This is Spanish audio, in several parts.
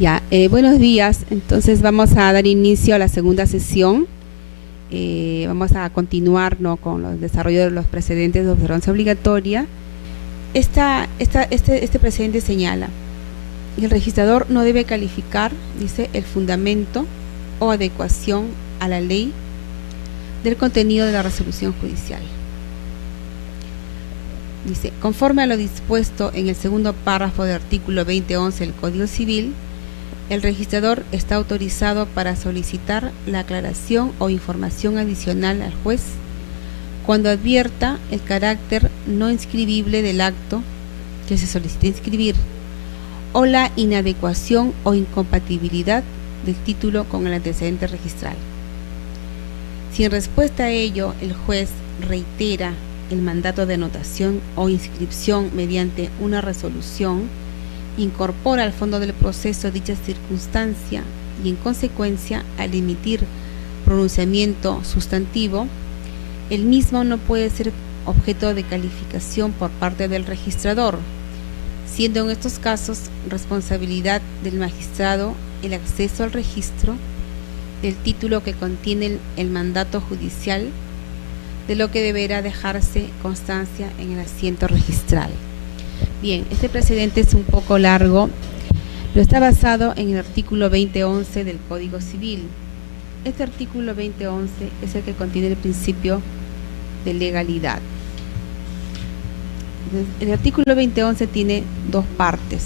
Ya, buenos días. Entonces vamos a dar inicio a la segunda sesión. Vamos a continuar, ¿no?, con el desarrollo de los precedentes de observancia obligatoria. Este precedente señala que el registrador no debe calificar, dice, el fundamento o adecuación a la ley del contenido de la resolución judicial. Dice, conforme a lo dispuesto en el segundo párrafo del artículo 2011 del Código Civil, el registrador está autorizado para solicitar la aclaración o información adicional al juez cuando advierta el carácter no inscribible del acto que se solicita inscribir o la inadecuación o incompatibilidad del título con el antecedente registral. Si en respuesta a ello el juez reitera el mandato de anotación o inscripción mediante una resolución, incorpora al fondo del proceso dicha circunstancia y en consecuencia al emitir pronunciamiento sustantivo, el mismo no puede ser objeto de calificación por parte del registrador, siendo en estos casos responsabilidad del magistrado el acceso al registro del título que contiene el mandato judicial, de lo que deberá dejarse constancia en el asiento registral. Bien, este precedente es un poco largo, pero está basado en el artículo 2011 del Código Civil. Este artículo 2011 es el que contiene el principio de legalidad. El artículo 2011 tiene dos partes.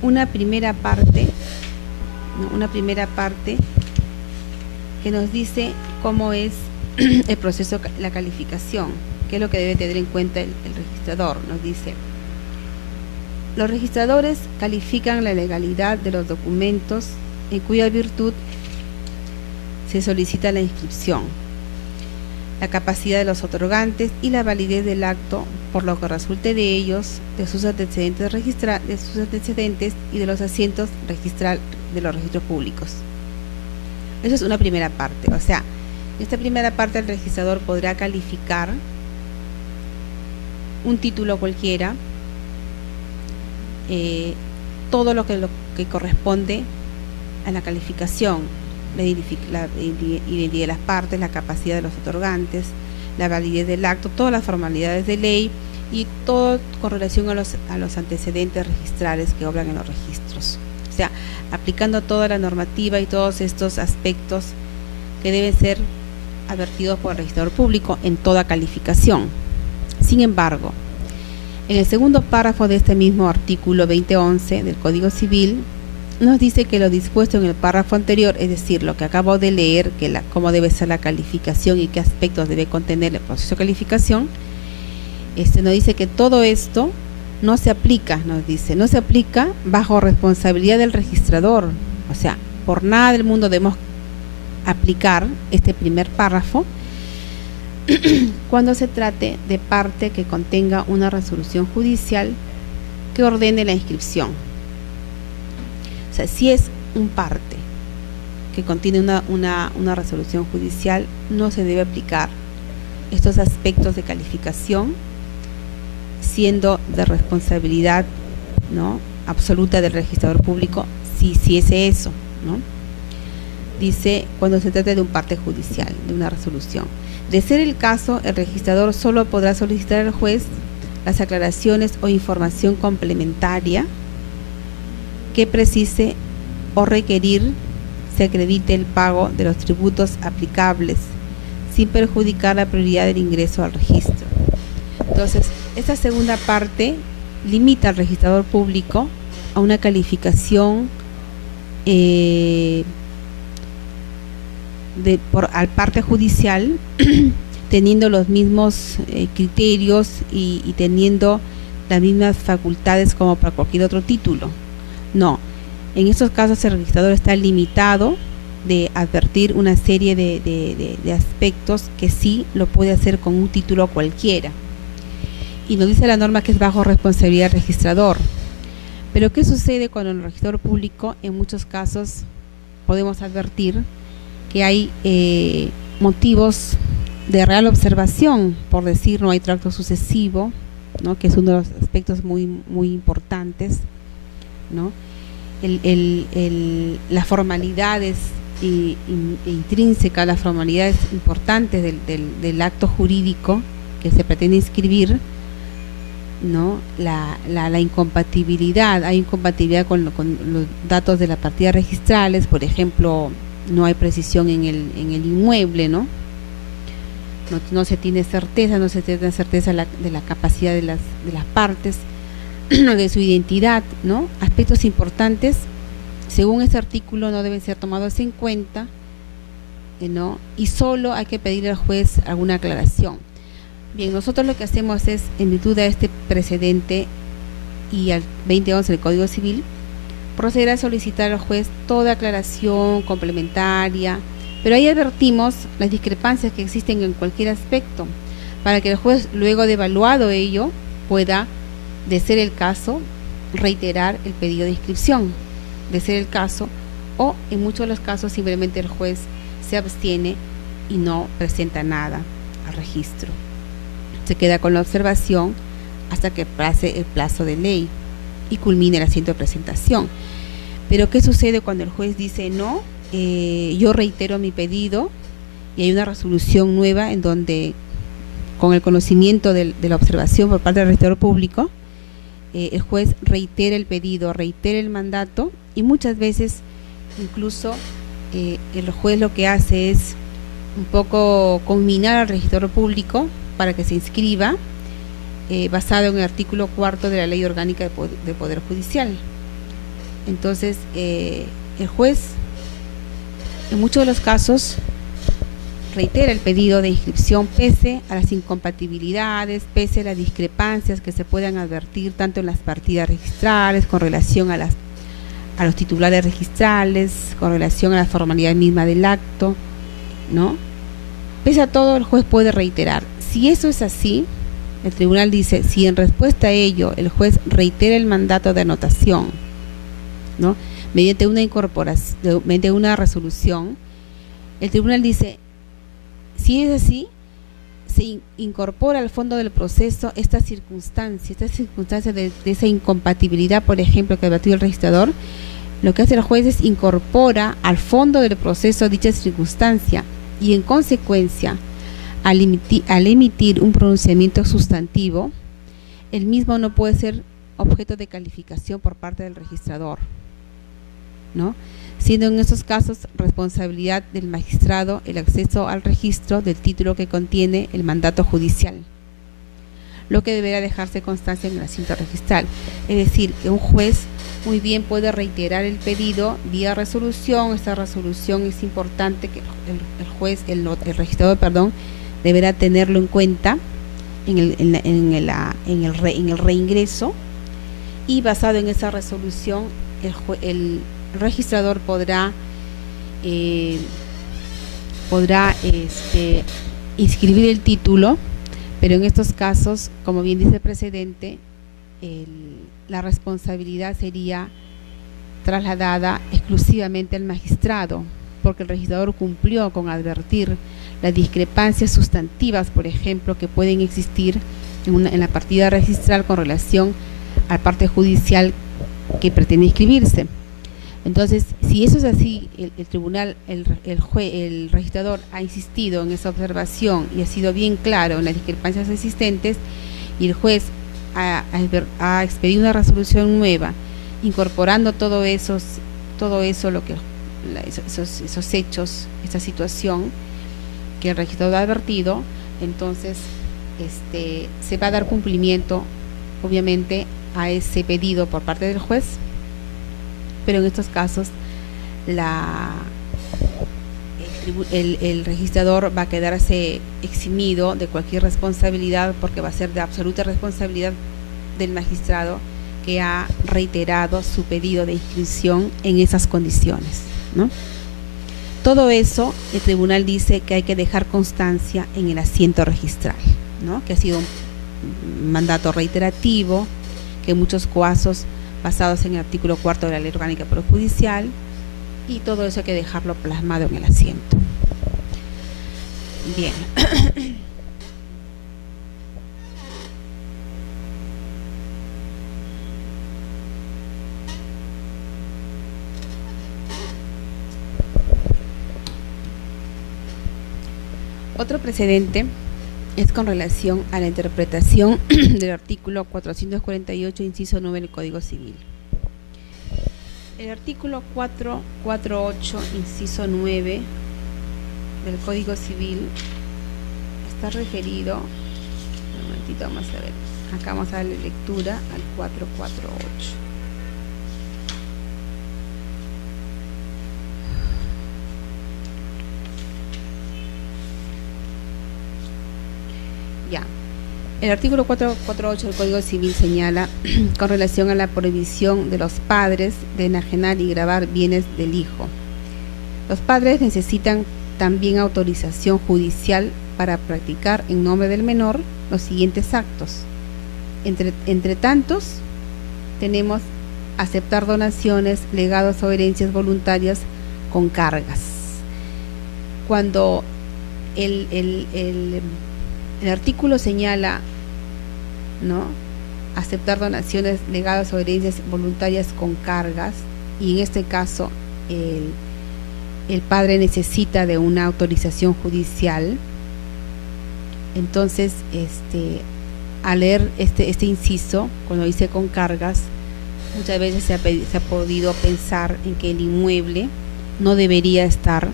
Una primera parte que nos dice cómo es el proceso, la calificación, que es lo que debe tener en cuenta el registrador. Nos dice: los registradores califican la legalidad de los documentos en cuya virtud se solicita la inscripción, la capacidad de los otorgantes y la validez del acto por lo que resulte de ellos, de sus antecedentes y de los asientos de los registros públicos. Esa es una primera parte. O sea, en esta primera parte el registrador podrá calificar un título cualquiera, todo lo que corresponde a la calificación, la identidad de las partes, la capacidad de los otorgantes, la validez del acto, todas las formalidades de ley y todo con relación a los antecedentes registrales que obran en los registros. O sea, aplicando toda la normativa y todos estos aspectos que deben ser advertidos por el registrador público en toda calificación. Sin embargo, en el segundo párrafo de este mismo artículo 2011 del Código Civil, nos dice que lo dispuesto en el párrafo anterior, es decir, lo que acabo de leer, cómo debe ser la calificación y qué aspectos debe contener el proceso de calificación, nos dice que todo esto no se aplica, no se aplica bajo responsabilidad del registrador. O sea, por nada del mundo debemos aplicar este primer párrafo cuando se trate de parte que contenga una resolución judicial que ordene la inscripción. O sea, si es un parte que contiene una resolución judicial, no se debe aplicar estos aspectos de calificación, siendo de responsabilidad, ¿no?, absoluta del registrador público, si es eso, ¿no? Dice, cuando se trata de un parte judicial, de una resolución. De ser el caso, el registrador solo podrá solicitar al juez las aclaraciones o información complementaria que precise o requerir se acredite el pago de los tributos aplicables sin perjudicar la prioridad del ingreso al registro. Entonces, esta segunda parte limita al registrador público a una calificación al parte judicial teniendo los mismos criterios y teniendo las mismas facultades como para cualquier otro título. No, en estos casos el registrador está limitado de advertir una serie de aspectos que sí lo puede hacer con un título cualquiera. Y nos dice la norma que es bajo responsabilidad del registrador. Pero ¿qué sucede cuando en el registrador público en muchos casos podemos advertir que hay motivos de real observación? Por decir, no hay tracto sucesivo, ¿no?, que es uno de los aspectos muy, muy importantes, ¿no? las formalidades intrínsecas, las formalidades importantes del acto jurídico que se pretende inscribir, ¿no? La incompatibilidad, hay incompatibilidad con los datos de las partidas registrales, por ejemplo, no hay precisión en el inmueble, ¿no? No se tiene certeza, de la capacidad de las partes, de su identidad, ¿no? Aspectos importantes, según este artículo, no deben ser tomados en cuenta, ¿no? Y solo hay que pedirle al juez alguna aclaración. Bien, nosotros lo que hacemos es, en virtud de este precedente y al 2011 del Código Civil, proceder a solicitar al juez toda aclaración complementaria, pero ahí advertimos las discrepancias que existen en cualquier aspecto, para que el juez, luego de evaluado ello, pueda, de ser el caso, reiterar el pedido de inscripción, de ser el caso, o en muchos de los casos simplemente el juez se abstiene y no presenta nada al registro. Se queda con la observación hasta que pase el plazo de ley y culmine el asiento de presentación. Pero ¿qué sucede cuando el juez dice no? Yo reitero mi pedido, y hay una resolución nueva en donde, con el conocimiento de la observación por parte del registrador público, el juez reitera el pedido, reitera el mandato, y muchas veces incluso el juez lo que hace es un poco conminar al registrador público para que se inscriba, basado en el artículo 4 de la Ley Orgánica de Poder Judicial. Entonces, el juez, en muchos de los casos, reitera el pedido de inscripción pese a las incompatibilidades, pese a las discrepancias que se puedan advertir tanto en las partidas registrales con relación a los titulares registrales, con relación a la formalidad misma del acto, ¿no? Pese a todo, el juez puede reiterar. Si eso es así, el tribunal dice, si en respuesta a ello el juez reitera el mandato de anotación, ¿no?, mediante una incorporación, mediante una resolución, el tribunal dice, si es así, se incorpora al fondo del proceso esta circunstancia de esa incompatibilidad, por ejemplo, que advirtió el registrador. Lo que hace el juez es incorpora al fondo del proceso dicha circunstancia, y en consecuencia, al emitir un pronunciamiento sustantivo, el mismo no puede ser objeto de calificación por parte del registrador, ¿no?, siendo en estos casos responsabilidad del magistrado el acceso al registro del título que contiene el mandato judicial, lo que deberá dejarse constancia en el asiento registral. Es decir, que un juez muy bien puede reiterar el pedido vía resolución. Esta resolución es importante que el registrador, deberá tenerlo en cuenta en el reingreso, y basado en esa resolución el registrador podrá inscribir el título, pero en estos casos, como bien dice el precedente, la responsabilidad sería trasladada exclusivamente al magistrado, porque el registrador cumplió con advertir las discrepancias sustantivas, por ejemplo, que pueden existir en la partida registral con relación a la parte judicial que pretende inscribirse. Entonces, si eso es así, el tribunal, el registrador ha insistido en esa observación y ha sido bien claro en las discrepancias existentes, y el juez ha expedido una resolución nueva incorporando todo eso, esos hechos, esa situación que el registrador ha advertido, entonces se va a dar cumplimiento, obviamente, a ese pedido por parte del juez. Pero en estos casos el registrador va a quedarse eximido de cualquier responsabilidad, porque va a ser de absoluta responsabilidad del magistrado que ha reiterado su pedido de inscripción en esas condiciones, ¿no? Todo eso el tribunal dice que hay que dejar constancia en el asiento registral, ¿no?, que ha sido un mandato reiterativo, que en muchos casos basados en el artículo 4 de la Ley Orgánica de Poder Judicial, y todo eso hay que dejarlo plasmado en el asiento. Bien. Otro precedente es con relación a la interpretación del artículo 448, inciso 9 del Código Civil. El artículo 448, inciso 9 del Código Civil está referido, un momentito, vamos a ver, acá vamos a darle lectura al 448. Ya. El artículo 448 del Código Civil señala con relación a la prohibición de los padres de enajenar y gravar bienes del hijo. Los padres necesitan también autorización judicial para practicar en nombre del menor los siguientes actos. Entre tantos, tenemos aceptar donaciones, legados o herencias voluntarias con cargas. Cuando el artículo señala, ¿no?, aceptar donaciones, legados o herencias voluntarias con cargas, y en este caso el padre necesita de una autorización judicial. Entonces, al leer este inciso, cuando dice con cargas, muchas veces se ha podido pensar en que el inmueble no debería estar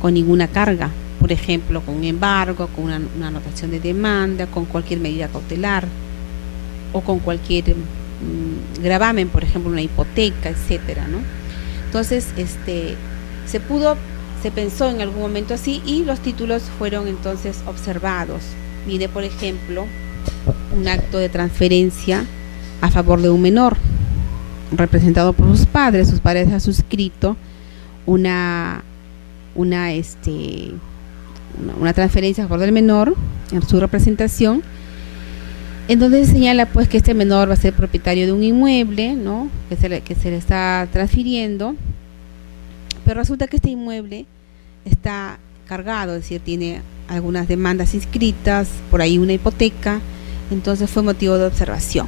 con ninguna carga. Por ejemplo, con un embargo, con una anotación de demanda, con cualquier medida cautelar o con cualquier gravamen, por ejemplo, una hipoteca, etcétera, ¿no? Entonces, se pensó en algún momento así, y los títulos fueron entonces observados. Mire, por ejemplo, un acto de transferencia a favor de un menor representado por sus padres han suscrito una transferencia a favor del menor en su representación, en donde se señala pues que este menor va a ser propietario de un inmueble, ¿no?, que se le está transfiriendo, pero resulta que este inmueble está cargado, es decir, tiene algunas demandas inscritas, por ahí una hipoteca. Entonces fue motivo de observación.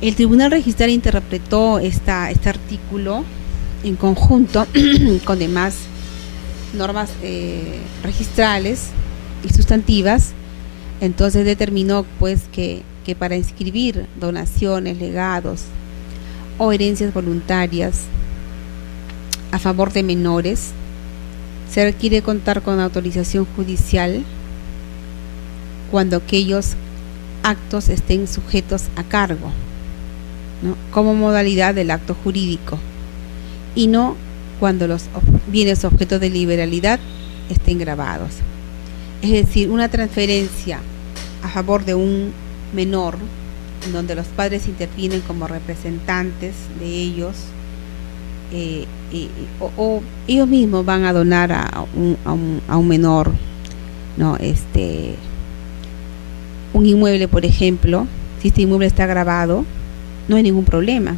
El Tribunal Registral interpretó este artículo en conjunto con demás normas registrales y sustantivas. Entonces determinó pues que para inscribir donaciones, legados o herencias voluntarias a favor de menores se requiere contar con autorización judicial cuando aquellos actos estén sujetos a cargo, ¿no?, como modalidad del acto jurídico, y no cuando los bienes objeto de liberalidad estén gravados. Es decir, una transferencia a favor de un menor, en donde los padres intervienen como representantes de ellos, o ellos mismos van a donar a un menor, ¿no?, un inmueble, por ejemplo. Si este inmueble está grabado, no hay ningún problema.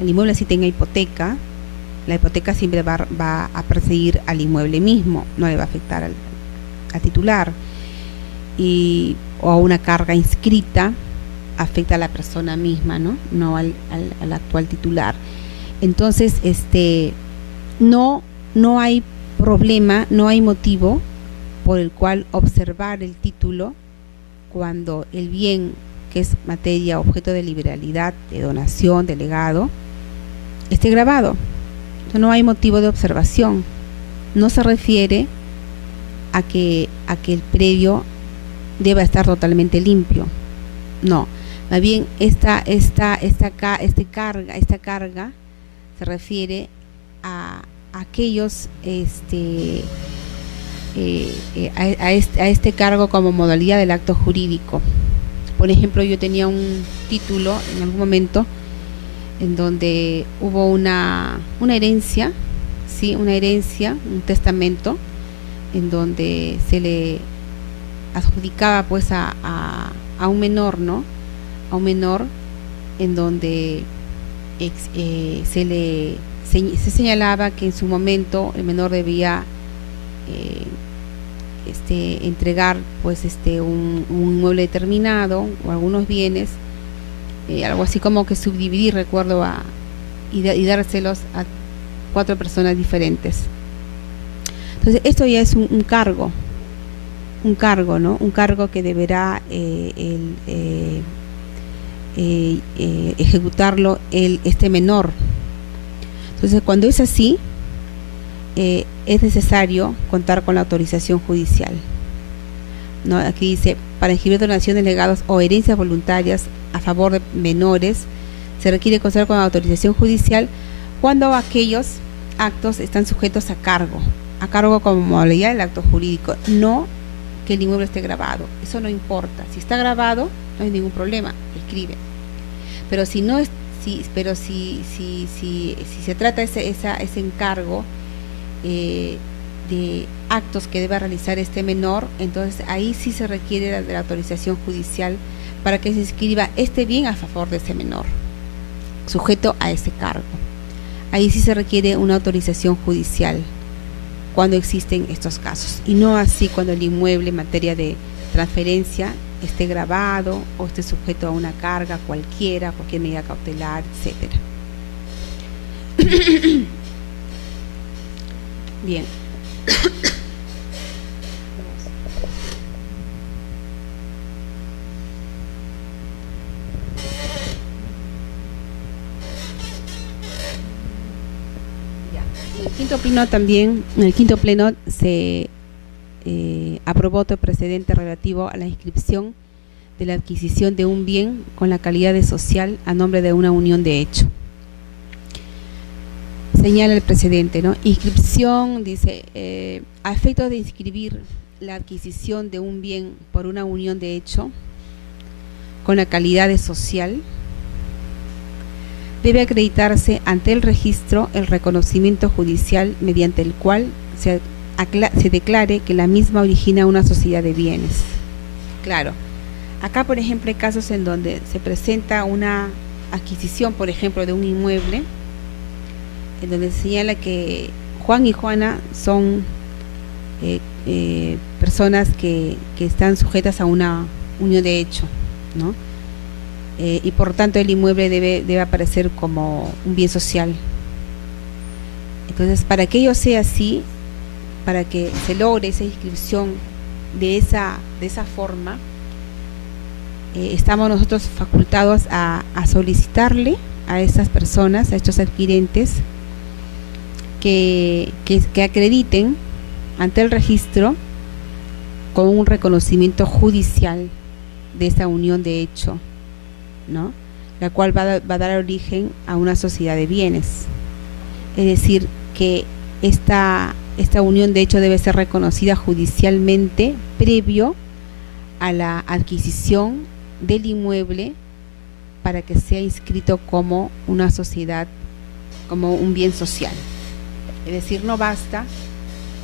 El inmueble, si tenga hipoteca, la hipoteca siempre va a perseguir al inmueble mismo, no le va a afectar al titular. O a una carga inscrita, afecta a la persona misma, no al actual titular. Entonces, no hay problema, no hay motivo por el cual observar el título cuando el bien, que es materia objeto de liberalidad, de donación, de legado, esté grabado. Entonces, no hay motivo de observación. No se refiere a que el previo deba estar totalmente limpio. No, más bien esta carga se refiere a aquellos a este cargo como modalidad del acto jurídico. Por ejemplo, yo tenía un título en algún momento en donde hubo una herencia, ¿sí?, un testamento, en donde se le adjudicaba pues a un menor, ¿no?, a un menor, en donde se señalaba que en su momento el menor debía entregar pues un inmueble determinado o algunos bienes, algo así como que subdividir, recuerdo, y dárselos a 4 personas diferentes. Entonces, esto ya es un cargo, ¿no? Un cargo que deberá ejecutarlo este menor. Entonces, cuando es así, es necesario contar con la autorización judicial, ¿no? Aquí dice, para inscribir donaciones, legados o herencias voluntarias a favor de menores, se requiere contar con la autorización judicial cuando aquellos actos están sujetos a cargo como modalidad del acto jurídico, no que el inmueble esté grabado. Eso no importa. Si está grabado, no hay ningún problema, escribe. Pero si no es, si se trata ese encargo de actos que deba realizar este menor, entonces ahí sí se requiere de la autorización judicial para que se inscriba este bien a favor de ese menor, sujeto a ese cargo. Ahí sí se requiere una autorización judicial cuando existen estos casos, y no así cuando el inmueble en materia de transferencia esté grabado o esté sujeto a una carga cualquier medida cautelar, etcétera. Bien. En el quinto pleno se aprobó otro precedente relativo a la inscripción de la adquisición de un bien con la calidad de social a nombre de una unión de hecho. Señala el precedente, ¿no? Inscripción, dice, a efecto de inscribir la adquisición de un bien por una unión de hecho con la calidad de social, debe acreditarse ante el registro el reconocimiento judicial mediante el cual se declare que la misma origina una sociedad de bienes. Claro, acá por ejemplo hay casos en donde se presenta una adquisición, por ejemplo, de un inmueble, en donde se señala que Juan y Juana son personas que están sujetas a una unión de hecho, ¿no? Y por tanto el inmueble debe aparecer como un bien social. Entonces, para que ello sea así, para que se logre esa inscripción de esa forma, estamos nosotros facultados a solicitarle a esas personas, a estos adquirentes, que acrediten ante el registro con un reconocimiento judicial de esa unión de hecho, ¿no? La cual va a dar origen a una sociedad de bienes. Es decir, que esta unión de hecho debe ser reconocida judicialmente previo a la adquisición del inmueble para que sea inscrito como una sociedad, como un bien social. Es decir, no basta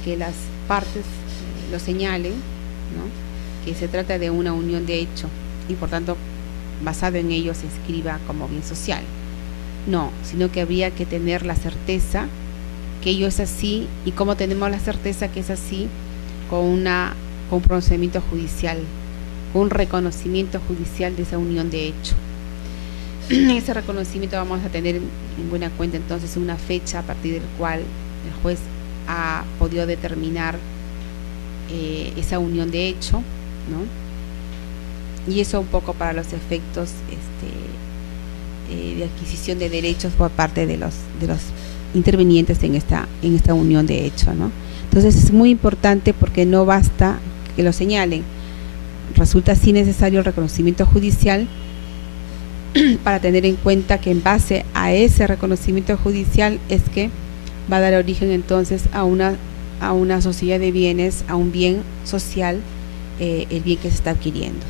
que las partes lo señalen, ¿no?, que se trata de una unión de hecho y por tanto basado en ello se inscriba como bien social. No, sino que habría que tener la certeza que ello es así. ¿Y cómo tenemos la certeza que es así? Con un procedimiento judicial, con un reconocimiento judicial de esa unión de hecho. En ese reconocimiento vamos a tener en buena cuenta entonces una fecha a partir del cual el juez ha podido determinar esa unión de hecho, ¿no? Y eso un poco para los efectos de adquisición de derechos por parte de los intervinientes en esta unión de hecho, ¿no? Entonces es muy importante porque no basta que lo señalen, resulta así necesario el reconocimiento judicial para tener en cuenta que en base a ese reconocimiento judicial es que va a dar origen entonces a una sociedad de bienes, a un bien social, el bien que se está adquiriendo.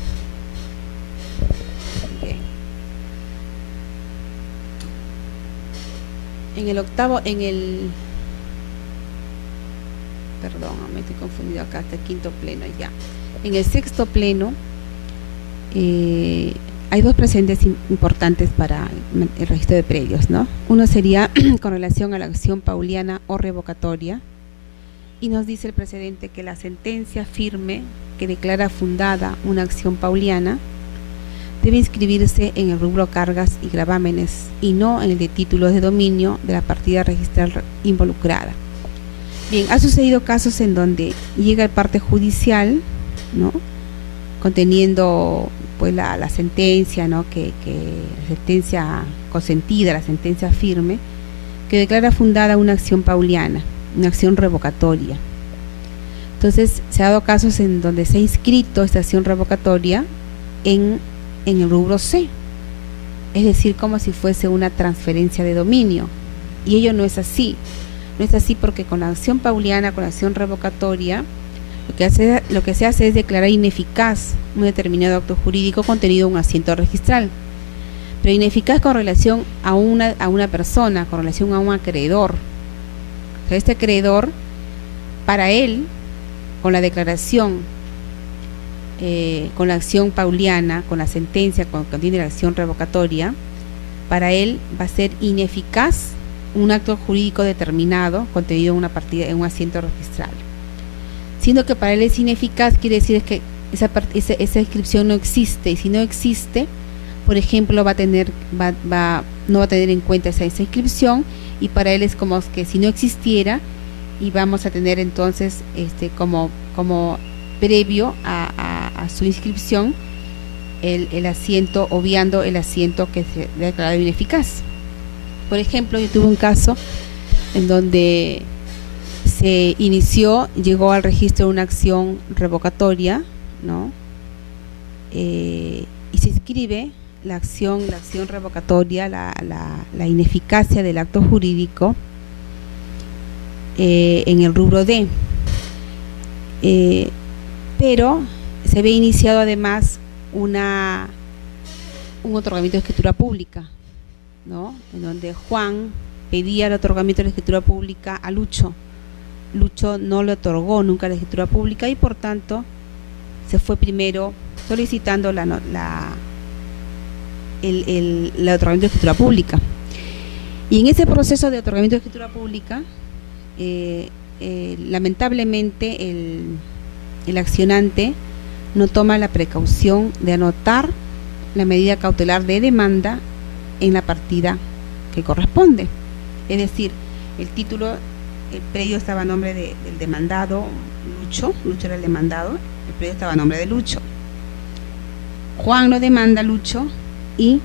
Perdón, me estoy confundido acá, hasta el quinto pleno ya. En el sexto pleno hay dos precedentes importantes para el registro de predios, ¿no? Uno sería con relación a la acción pauliana o revocatoria, y nos dice el precedente que la sentencia firme que declara fundada una acción pauliana debe inscribirse en el rubro cargas y gravámenes y no en el de títulos de dominio de la partida registral involucrada. Bien, ha sucedido casos en donde llega el parte judicial, ¿no?, conteniendo pues la sentencia, ¿no?, que la sentencia consentida, la sentencia firme, que declara fundada una acción pauliana, una acción revocatoria. Entonces, se ha dado casos en donde se ha inscrito esta acción revocatoria en el rubro C, es decir, como si fuese una transferencia de dominio, y ello no es así. No es así porque con la acción pauliana, con la acción revocatoria, lo que se hace es declarar ineficaz un determinado acto jurídico contenido en un asiento registral, pero ineficaz con relación a una persona, con relación a un acreedor. O sea, este acreedor, para él, con la declaración, con la acción pauliana, con la sentencia, con contiene la acción revocatoria, para él va a ser ineficaz un acto jurídico determinado contenido en una partida, en un asiento registral. Siendo que para él es ineficaz, quiere decir que esa inscripción no existe, y si no existe, por ejemplo, no va a tener en cuenta esa inscripción, y para él es como que si no existiera, y vamos a tener entonces como previo a su inscripción el asiento, obviando el asiento que se ha declarado ineficaz. Por ejemplo, yo tuve un caso en donde se llegó al registro una acción revocatoria, ¿no?, y se inscribe la acción revocatoria, la ineficacia del acto jurídico en el rubro D, pero se había iniciado además un otorgamiento de escritura pública, ¿no?, en donde Juan pedía el otorgamiento de la escritura pública a Lucho. Lucho no le otorgó nunca la escritura pública y por tanto se fue primero solicitando el otorgamiento de escritura pública. Y en ese proceso de otorgamiento de escritura pública, lamentablemente el accionante no toma la precaución de anotar la medida cautelar de demanda en la partida que corresponde. Es decir, el predio estaba a nombre del demandado Lucho era el demandado, el predio estaba a nombre de Lucho. Juan lo demanda a Lucho y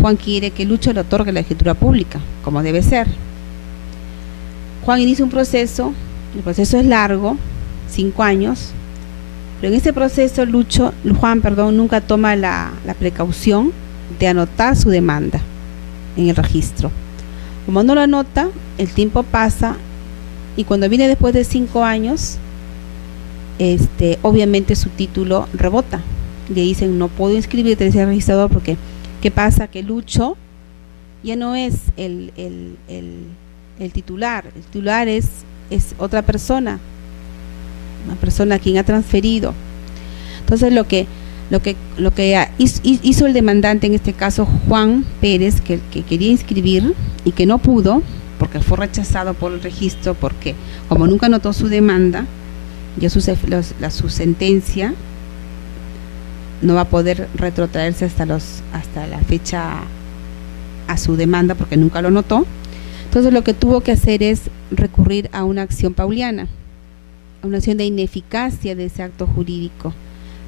Juan quiere que Lucho le otorgue la escritura pública, como debe ser. Juan inicia un proceso, el proceso es largo, 5 años, pero en ese proceso Juan nunca toma la precaución de anotar su demanda en el registro. Como no lo anota, el tiempo pasa y cuando viene después de 5 años, obviamente su título rebota. Le dicen, no puedo inscribirte en ese registrador porque, ¿qué pasa? Que Lucho ya no es el titular. El titular es otra persona, una persona a quien ha transferido. Entonces lo que hizo el demandante, en este caso Juan Pérez, que quería inscribir y que no pudo porque fue rechazado por el registro, porque como nunca anotó su demanda, ya su sentencia no va a poder retrotraerse hasta la fecha a su demanda porque nunca lo anotó. Entonces lo que tuvo que hacer es recurrir a una acción pauliana, a una acción de ineficacia de ese acto jurídico.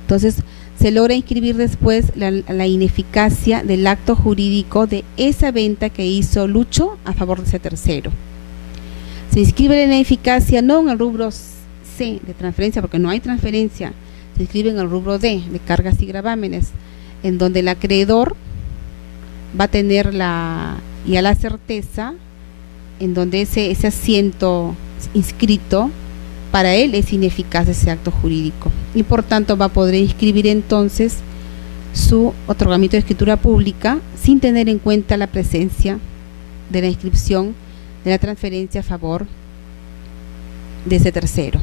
Entonces se logra inscribir después la ineficacia del acto jurídico de esa venta que hizo Lucho a favor de ese tercero. Se inscribe la ineficacia no en el rubro C de transferencia, porque no hay transferencia, se inscribe en el rubro D de cargas y gravámenes, en donde el acreedor va a tener la certeza, en donde ese asiento inscrito para él es ineficaz ese acto jurídico y por tanto va a poder inscribir entonces su otorgamiento de escritura pública sin tener en cuenta la presencia de la inscripción de la transferencia a favor de ese tercero.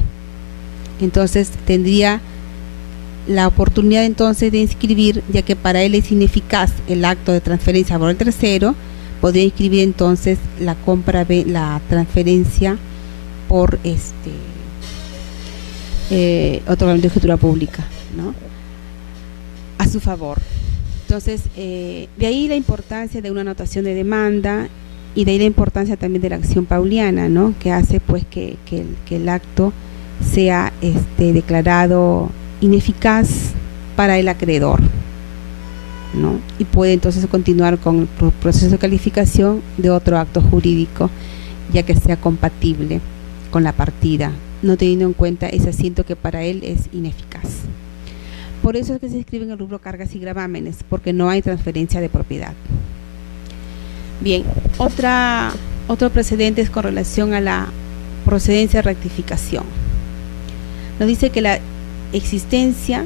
Entonces tendría la oportunidad entonces de inscribir, ya que para él es ineficaz el acto de transferencia a favor del tercero, podría inscribir entonces la transferencia por otorgamiento de escritura pública, ¿no?, a su favor. Entonces, de ahí la importancia de una anotación de demanda Y de ahí la importancia también de la acción pauliana, ¿no? Que hace pues que el acto sea declarado ineficaz para el acreedor, ¿no? Y puede entonces continuar con el proceso de calificación de otro acto jurídico, ya que sea compatible con la partida, no teniendo en cuenta ese asiento que para él es ineficaz. Por eso es que se escribe en el rubro cargas y gravámenes, porque no hay transferencia de propiedad. Bien, otro precedente es con relación a la procedencia de rectificación. Nos dice que la existencia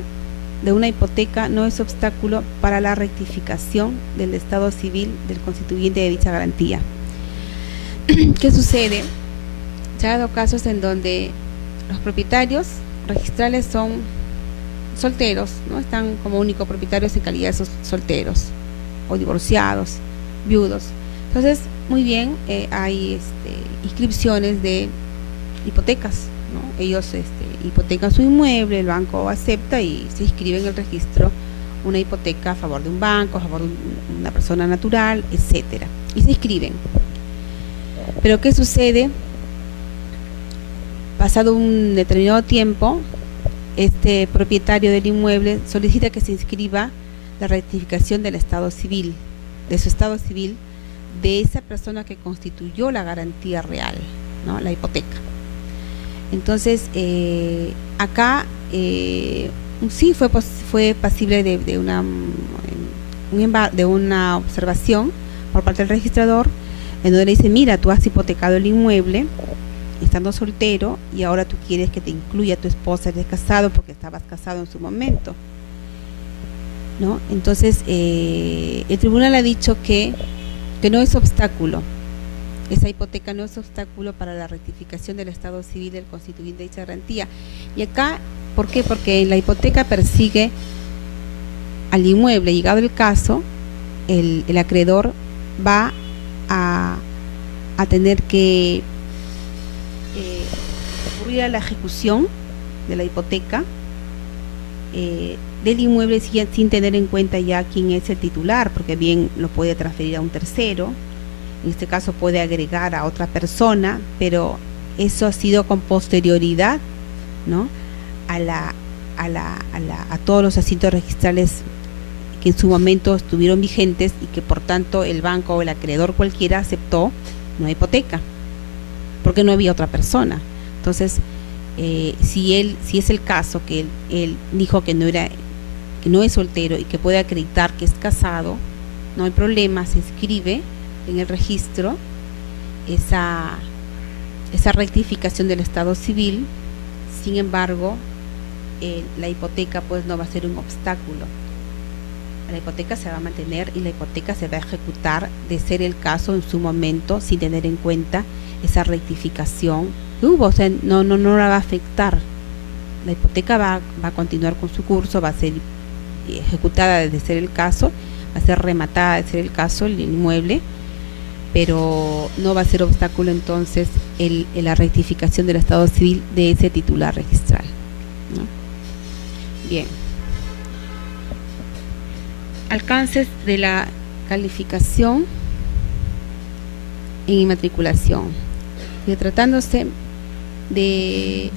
de una hipoteca no es obstáculo para la rectificación del estado civil del constituyente de dicha garantía. ¿Qué sucede? Se ha dado casos en donde los propietarios registrales son solteros, ¿no? Están como únicos propietarios en calidad de solteros o divorciados, viudos. Entonces, muy bien, hay inscripciones de hipotecas, ¿no? Ellos hipotecan su inmueble, el banco acepta y se inscribe en el registro una hipoteca a favor de un banco, a favor de una persona natural, etcétera, y se inscriben. Pero ¿qué sucede? Pasado un determinado tiempo, este propietario del inmueble solicita que se inscriba la rectificación del estado civil, de su estado civil, de esa persona que constituyó la garantía real, ¿no? La hipoteca. Entonces, acá sí fue pasible de una observación por parte del registrador, en donde le dice: mira, tú has hipotecado el inmueble estando soltero y ahora tú quieres que te incluya tu esposa, eres casado porque estabas casado en su momento, ¿no? Entonces, el tribunal ha dicho que no es obstáculo, esa hipoteca no es obstáculo para la rectificación del estado civil del constituyente de dicha garantía. Y acá, ¿por qué? Porque la hipoteca persigue al inmueble. Llegado el caso, el acreedor va a tener que recurrir a la ejecución de la hipoteca del inmueble sin tener en cuenta ya quién es el titular, porque bien lo puede transferir a un tercero, en este caso puede agregar a otra persona, pero eso ha sido con posterioridad, ¿no? a todos los asientos registrales que en su momento estuvieron vigentes y que por tanto el banco o el acreedor cualquiera aceptó una hipoteca, porque no había otra persona. Entonces, si es el caso que él dijo que no es soltero y que puede acreditar que es casado, no hay problema, se inscribe en el registro esa rectificación del estado civil. Sin embargo, la hipoteca pues no va a ser un obstáculo. La hipoteca se va a mantener y la hipoteca se va a ejecutar de ser el caso en su momento, sin tener en cuenta esa rectificación que hubo. O sea, no la va a afectar. La hipoteca va a continuar con su curso, va a ser ejecutada desde ser el caso, va a ser rematada de ser el caso, el inmueble, pero no va a ser obstáculo entonces la rectificación del estado civil de ese titular registral, ¿no? Bien. Alcances de la calificación en inmatriculación. Y tratándose de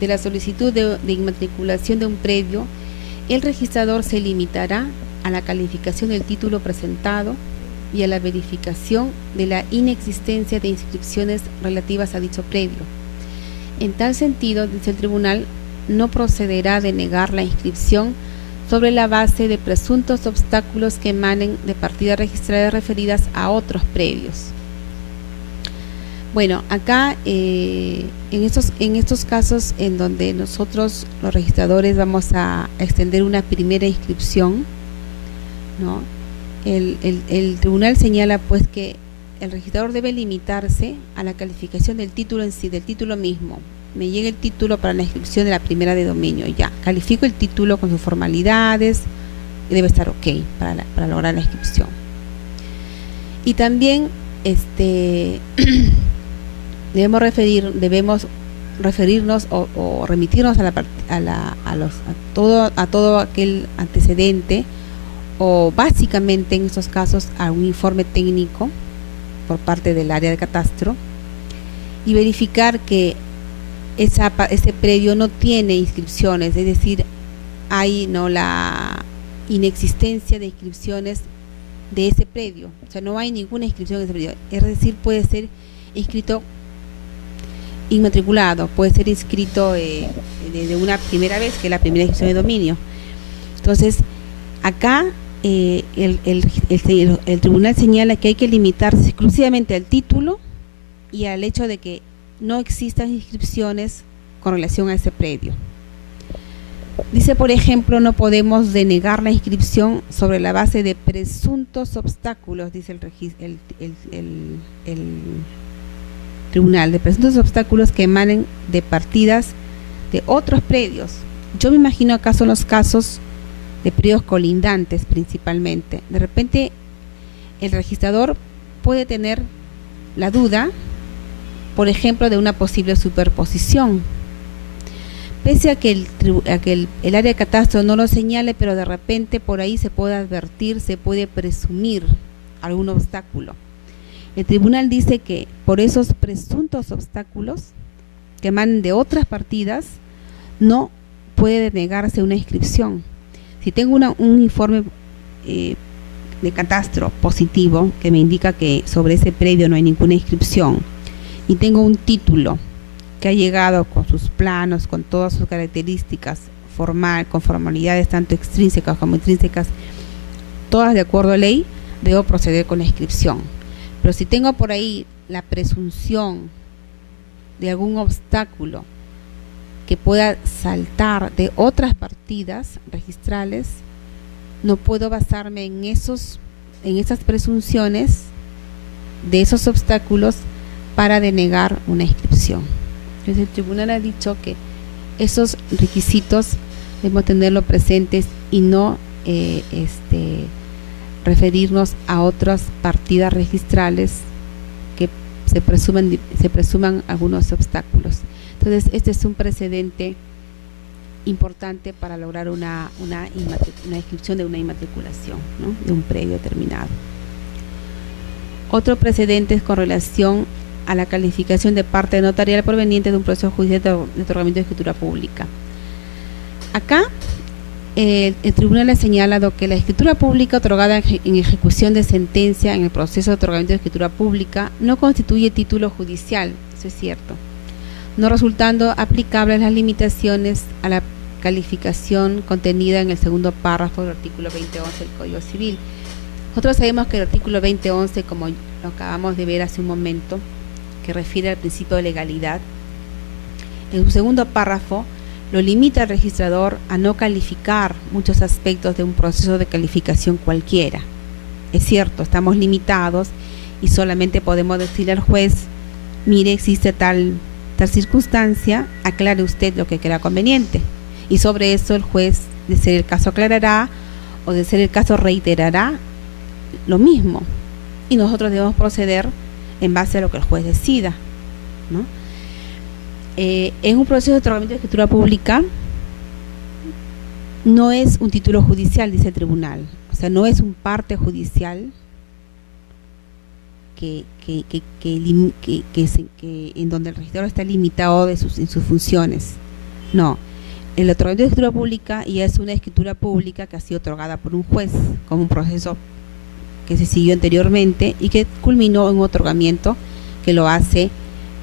la solicitud de inmatriculación de un predio, el registrador se limitará a la calificación del título presentado y a la verificación de la inexistencia de inscripciones relativas a dicho predio. En tal sentido, dice el tribunal, no procederá a denegar la inscripción sobre la base de presuntos obstáculos que emanen de partidas registradas referidas a otros predios. Bueno, acá en estos casos en donde nosotros los registradores vamos a extender una primera inscripción, ¿no? El tribunal señala pues que el registrador debe limitarse a la calificación del título en sí, del título mismo. Me llega el título para la inscripción de la primera de dominio, ya, califico el título con sus formalidades y debe estar ok para lograr la inscripción. Y también debemos referirnos o remitirnos a todo aquel antecedente o básicamente en estos casos a un informe técnico por parte del área de catastro y verificar que ese predio no tiene inscripciones, es decir, hay la inexistencia de inscripciones de ese predio, o sea, no hay ninguna inscripción en ese predio, es decir, puede ser inscrito inmatriculado, puede ser inscrito de una primera vez, que es la primera inscripción de dominio. Entonces, acá el tribunal señala que hay que limitarse exclusivamente al título y al hecho de que no existan inscripciones con relación a ese predio. Dice, por ejemplo, no podemos denegar la inscripción sobre la base de presuntos obstáculos, dice el tribunal, de presuntos obstáculos que emanen de partidas de otros predios. Yo me imagino acá son los casos de predios colindantes principalmente. De repente el registrador puede tener la duda, por ejemplo, de una posible superposición. Pese a que el área de catastro no lo señale, pero de repente por ahí se puede advertir, se puede presumir algún obstáculo. El tribunal dice que por esos presuntos obstáculos que emanan de otras partidas, no puede denegarse una inscripción. Si tengo un informe de catastro positivo que me indica que sobre ese predio no hay ninguna inscripción y tengo un título que ha llegado con sus planos, con todas sus características con formalidades tanto extrínsecas como intrínsecas, todas de acuerdo a ley, debo proceder con la inscripción. Pero si tengo por ahí la presunción de algún obstáculo que pueda saltar de otras partidas registrales, no puedo basarme en esas presunciones de esos obstáculos para denegar una inscripción. Entonces el tribunal ha dicho que esos requisitos debemos tenerlos presentes y no referirnos a otras partidas registrales que se presuman algunos obstáculos. Entonces este es un precedente importante para lograr una inscripción de una inmatriculación, ¿no?, de un predio determinado. Otro precedente es con relación a la calificación de parte notarial proveniente de un proceso judicial de otorgamiento de escritura pública. Acá el tribunal ha señalado que la escritura pública otorgada en ejecución de sentencia en el proceso de otorgamiento de escritura pública no constituye título judicial, eso es cierto, no resultando aplicables las limitaciones a la calificación contenida en el segundo párrafo del artículo 2011 del Código Civil. Nosotros sabemos que el artículo 2011, como lo acabamos de ver hace un momento, que refiere al principio de legalidad, en su segundo párrafo lo limita al registrador a no calificar muchos aspectos de un proceso de calificación cualquiera. Es cierto, estamos limitados y solamente podemos decirle al juez, mire, existe tal circunstancia, aclare usted lo que crea conveniente. Y sobre eso el juez, de ser el caso, aclarará, o de ser el caso, reiterará lo mismo. Y nosotros debemos proceder en base a lo que el juez decida, ¿no? En un proceso de otorgamiento de escritura pública no es un título judicial, dice el tribunal, o sea, no es un parte judicial en donde el registrador está limitado en sus funciones. No, el otorgamiento de escritura pública ya es una escritura pública que ha sido otorgada por un juez, como un proceso que se siguió anteriormente y que culminó en un otorgamiento que lo hace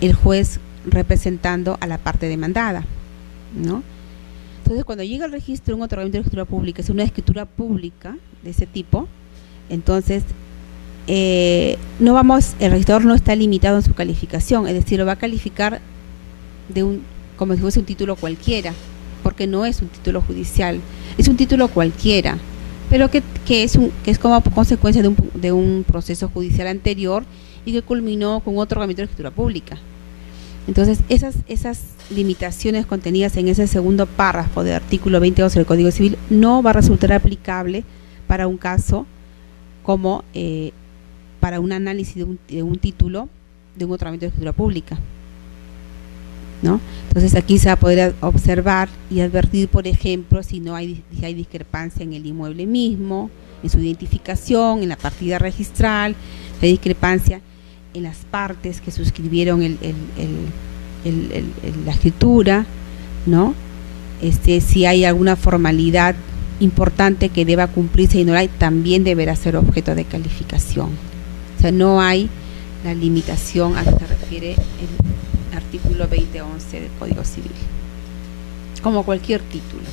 el juez representando a la parte demandada, ¿no? Entonces, cuando llega al registro un otorgamiento de escritura pública, es una escritura pública de ese tipo, entonces el registrador no está limitado en su calificación, es decir, lo va a calificar como si fuese un título cualquiera, porque no es un título judicial, es un título cualquiera, pero que es como consecuencia de un proceso judicial anterior y que culminó con un otorgamiento de escritura pública. Entonces, esas limitaciones contenidas en ese segundo párrafo del artículo 22 del Código Civil no va a resultar aplicable para un caso como para un análisis de un título de un otorgamiento de escritura pública, ¿no? Entonces aquí se va a poder observar y advertir, por ejemplo, si hay discrepancia en el inmueble mismo, en su identificación, en la partida registral, la discrepancia en las partes que suscribieron la escritura, ¿no? Si hay alguna formalidad importante que deba cumplirse y no la hay, también deberá ser objeto de calificación. O sea, no hay la limitación a que se refiere el artículo 2011 del Código Civil, como cualquier título.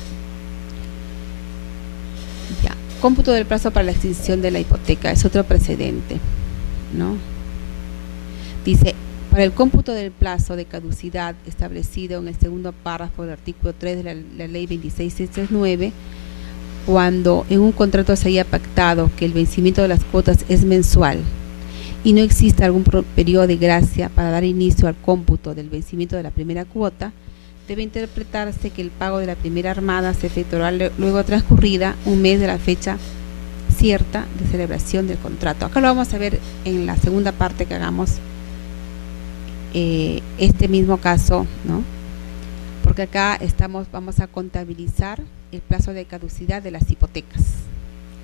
Ya. Cómputo del plazo para la extinción de la hipoteca es otro precedente, ¿no? Dice, para el cómputo del plazo de caducidad establecido en el segundo párrafo del artículo 3 de la ley 26639, cuando en un contrato se haya pactado que el vencimiento de las cuotas es mensual y no existe algún periodo de gracia para dar inicio al cómputo del vencimiento de la primera cuota, debe interpretarse que el pago de la primera armada se efectuará luego transcurrida un mes de la fecha cierta de celebración del contrato. Acá lo vamos a ver en la segunda parte que hagamos este mismo caso, ¿no? Porque acá vamos a contabilizar el plazo de caducidad de las hipotecas,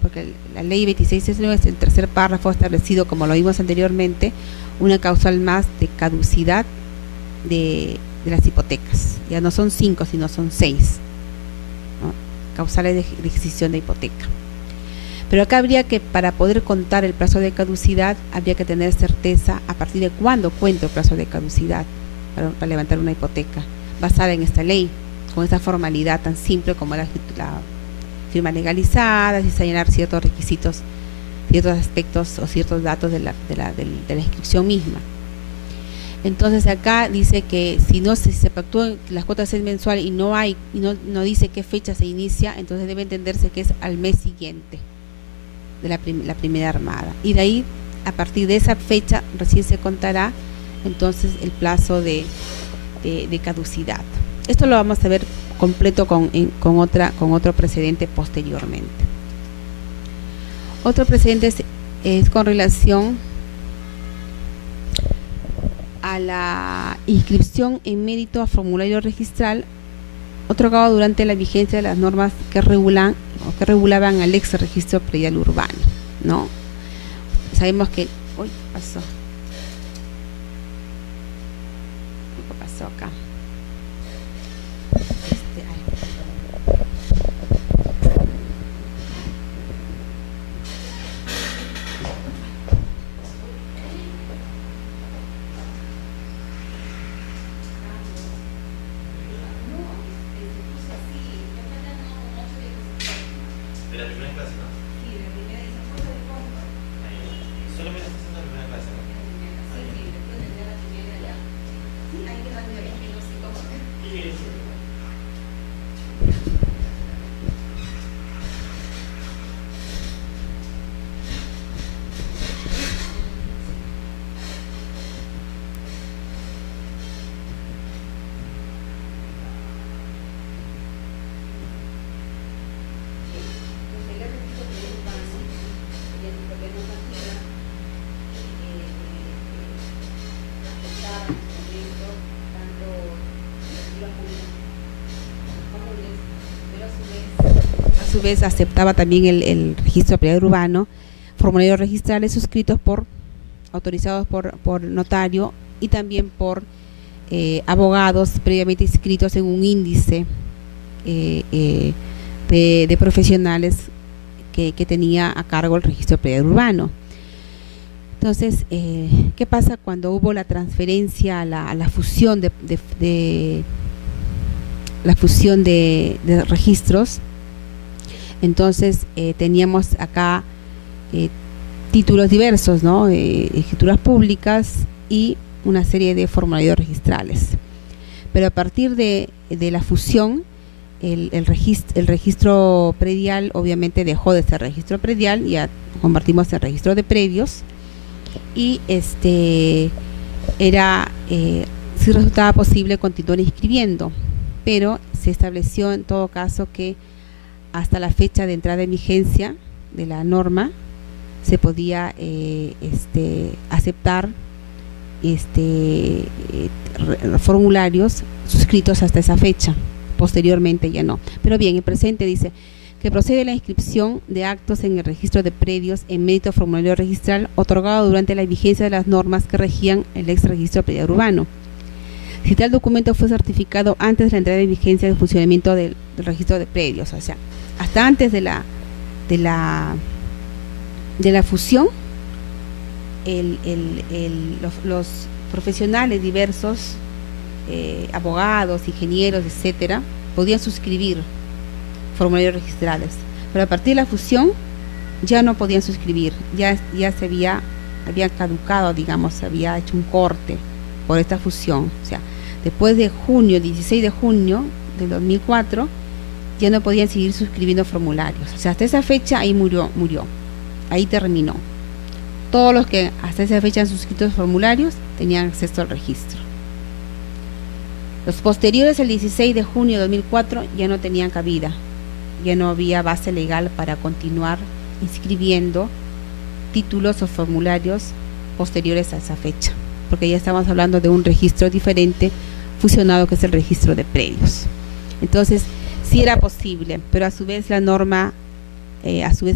porque la ley 2669 es el tercer párrafo establecido, como lo vimos anteriormente, una causal más de caducidad de las hipotecas. Ya no son 5, sino son 6, ¿no? Causales de extinción de hipoteca. Pero acá habría que, para poder contar el plazo de caducidad, habría que tener certeza a partir de cuándo cuenta el plazo de caducidad para levantar una hipoteca, basada en esta ley, con esa formalidad tan simple como la firma legalizada, y señalar ciertos requisitos, ciertos aspectos o ciertos datos de la inscripción misma. Entonces acá dice que si se pactúan las cuotas es mensual y no dice qué fecha se inicia, entonces debe entenderse que es al mes siguiente de la primera armada, y de ahí, a partir de esa fecha, recién se contará entonces el plazo de caducidad. Esto lo vamos a ver completo con otro precedente posteriormente. Otro precedente es con relación a la inscripción en mérito a formulario registral otorgado durante la vigencia de las normas que regulaban al ex registro predial urbano, ¿no? Sabemos que uy, pasó. ¿Qué pasó acá? A su vez aceptaba también el registro predial urbano, formularios registrales suscritos autorizados por notario y también por abogados previamente inscritos en un índice de profesionales que tenía a cargo el registro predial urbano. Entonces, ¿qué pasa cuando hubo la transferencia a la fusión de registros? Entonces teníamos acá títulos diversos, ¿no? Escrituras públicas y una serie de formularios registrales. Pero a partir de la fusión, el registro predial obviamente dejó de ser registro predial, ya convertimos en registro de predios, y si resultaba posible continuar inscribiendo, pero se estableció en todo caso que hasta la fecha de entrada en vigencia de la norma se podía aceptar formularios suscritos hasta esa fecha. Posteriormente ya no. Pero bien, el presente dice que procede a la inscripción de actos en el registro de predios en mérito formulario registral otorgado durante la vigencia de las normas que regían el ex registro predial urbano. Si tal documento fue certificado antes de la entrada en vigencia del funcionamiento del registro de predios, o sea, hasta antes de la fusión, los profesionales diversos, abogados, ingenieros, etcétera, podían suscribir formularios registrales, pero a partir de la fusión ya no podían suscribir, ya se había caducado, digamos, se había hecho un corte por esta fusión. O sea, después de 16 de junio del 2004 ya no podían seguir suscribiendo formularios. O sea, hasta esa fecha ahí murió, ahí terminó. Todos los que hasta esa fecha han suscrito formularios tenían acceso al registro. Los posteriores al 16 de junio de 2004 ya no tenían cabida, ya no había base legal para continuar inscribiendo títulos o formularios posteriores a esa fecha, porque ya estamos hablando de un registro diferente fusionado, que es el registro de predios. Entonces, sí era posible, pero a su vez la norma